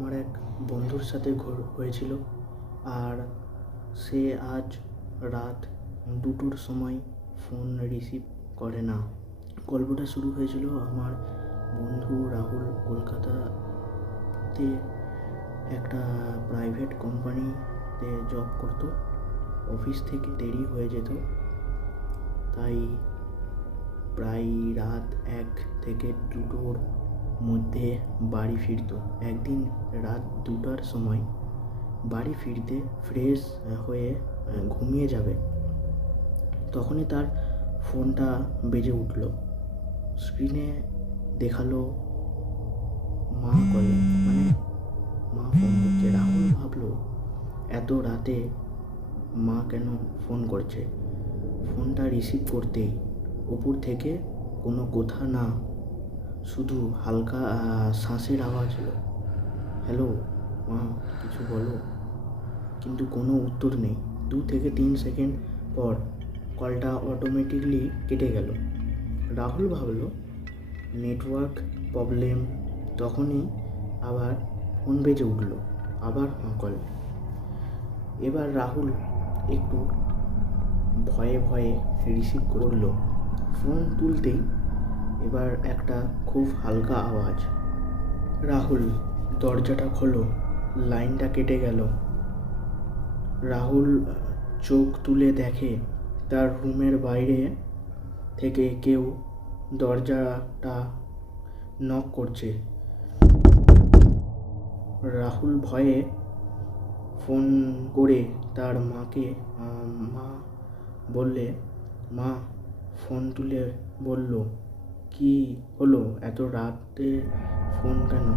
আমার এক বন্ধুর সাথে হয়েছিল। আর সে আজ রাত 2টোর সময় ফোন রিসিভ করে না। গল্পটা শুরু হয়েছিল আমার বন্ধু রাহুল কলকাতাতে একটা প্রাইভেট কোম্পানিতে জব করতো। অফিস থেকে দেরি হয়ে যেত, তাই প্রায় রাত 1 থেকে 2টোর মধ্যে বাড়ি ফিরত। একদিন রাত 2টার সময় বাড়ি ফিরতে ফ্রেশ হয়ে ঘুমিয়ে যাবে, তখনই তার ফোনটা বেজে উঠল। স্ক্রিনে দেখালো মা কলে, মানে মা ফোন করছে। রাহুল ভাবলো এত রাতে মা কেন ফোন করছে। ফোনটা রিসিভ করতেই উপর থেকে কোনো কথা না, শুধু হালকা শ্বাসের আওয়াজ এলো। হ্যালো মা, কিছু বলো। কিন্তু কোনো উত্তর নেই। 2 থেকে 3 সেকেন্ড পর কলটা অটোমেটিকলি কেটে গেল। রাহুল ভাবলো নেটওয়ার্ক প্রবলেম। তখনই আবার ফোন বেজে উঠল, আবার কল। এবার রাহুল একটু ভয়ে ভয়ে রিসিভ করলো। ফোন তুলতেই এবার একটা খুব হালকা আওয়াজ, রাহুল দরজাটা খোলো। লাইনটা কেটে গেল। রাহুল চোখ তুলে দেখে তার রুমের বাইরে থেকে কেউ দরজাটা নক করছে। রাহুল ভয়ে ফোন করে তার মাকে, মা বললে, মা ফোন তুলে বলল, কি হলো, এত রাতে ফোন কেন?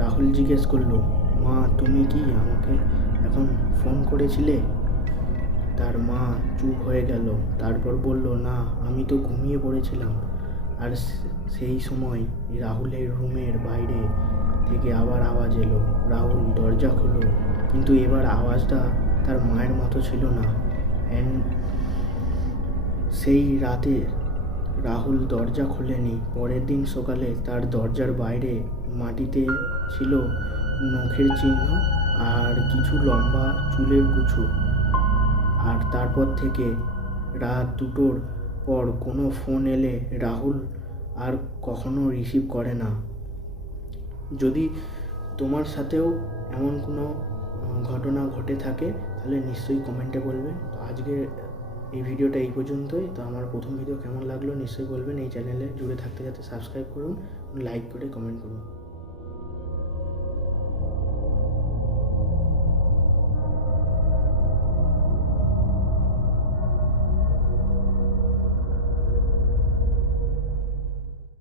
রাহুল জিজ্ঞেস করলো, মা তুমি কি আমাকে এখন ফোন করেছিলে? তার মা চুপ হয়ে গেল, তারপর বলল, না আমি তো ঘুমিয়ে পড়েছিলাম। আর সেই সময় রাহুলের রুমের বাইরে থেকে আবার আওয়াজ এলো। রাহুল দরজা খুলল, কিন্তু এবার আওয়াজটা তার মায়ের মতো ছিল না। সেই রাতে রাহুল দরজা খোলেনি। পরের দিন সকালে তার দরজার বাইরে মাটিতে ছিল নখের চিহ্ন আর কিছু লম্বা চুলের গুছো। আর তারপর থেকে রাত 2টোর পর কোনো ফোন এলে রাহুল আর কখনো রিসিভ করে না। যদি তোমার সাথেও এমন কোনো ঘটনা ঘটে থাকে তাহলে নিশ্চয়ই কমেন্টে বলবেন। তো আজকে এই ভিডিওটা এই পর্যন্তই। তো আমার প্রথম ভিডিও কেমন লাগলো নিশ্চয়ই বলবেন। এই চ্যানেলে জুড়ে থাকতে সাবস্ক্রাইব করুন, লাইক করে কমেন্ট করুন।